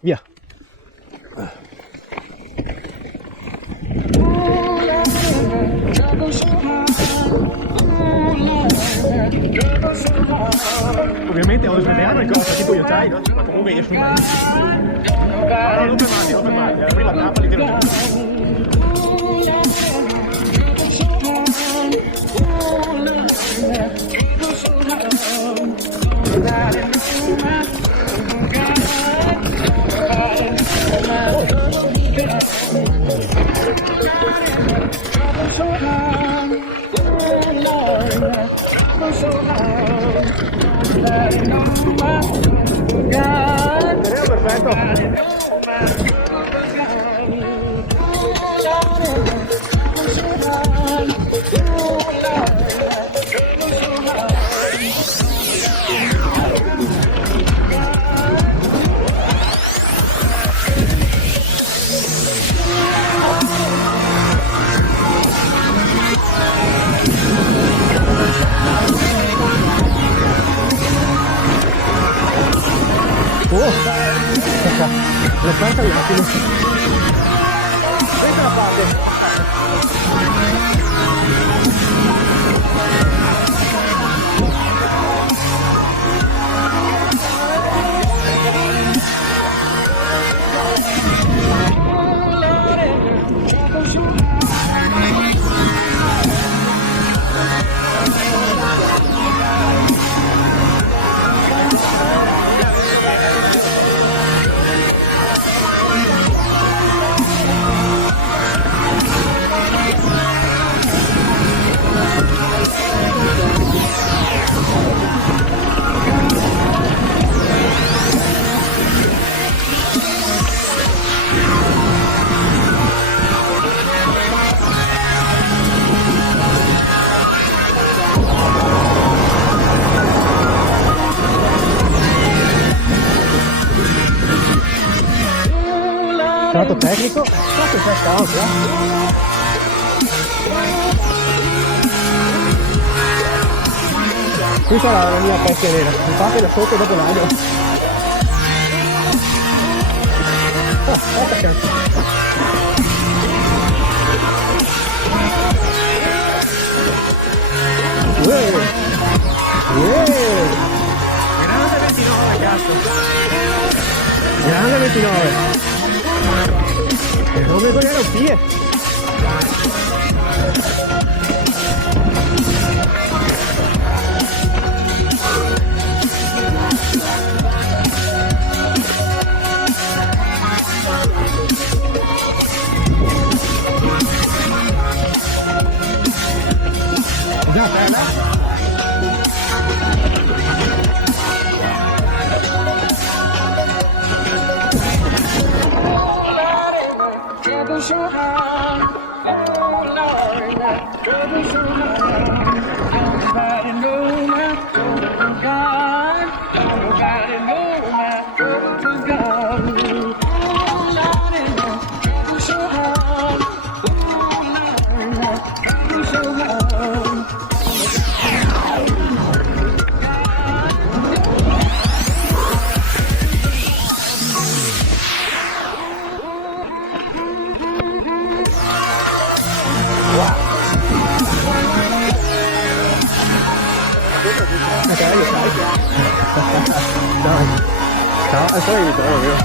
Via. Ovviamente ho sbagliato il cosa, tipo io c'hai, no? Ma comunque io sono no, non fermati, la prima tappa li tiro giù. Perfetto. La quarta un attimo. Questa la parte. Tratto tecnico, tratto testa oggi, Qui sarà la mia pesca nera, infatti da sotto dopo l'ago. Grande 29 cazzo. Grande 29. Non vedo le roppie. Già bella. So high, oh Lord, trouble so high. Nobody know my trouble to God. Nobody know my trouble to God. Oh Lord, trouble so high. Oh Lord, trouble so high. Ciao, ancora mi trovo, vero?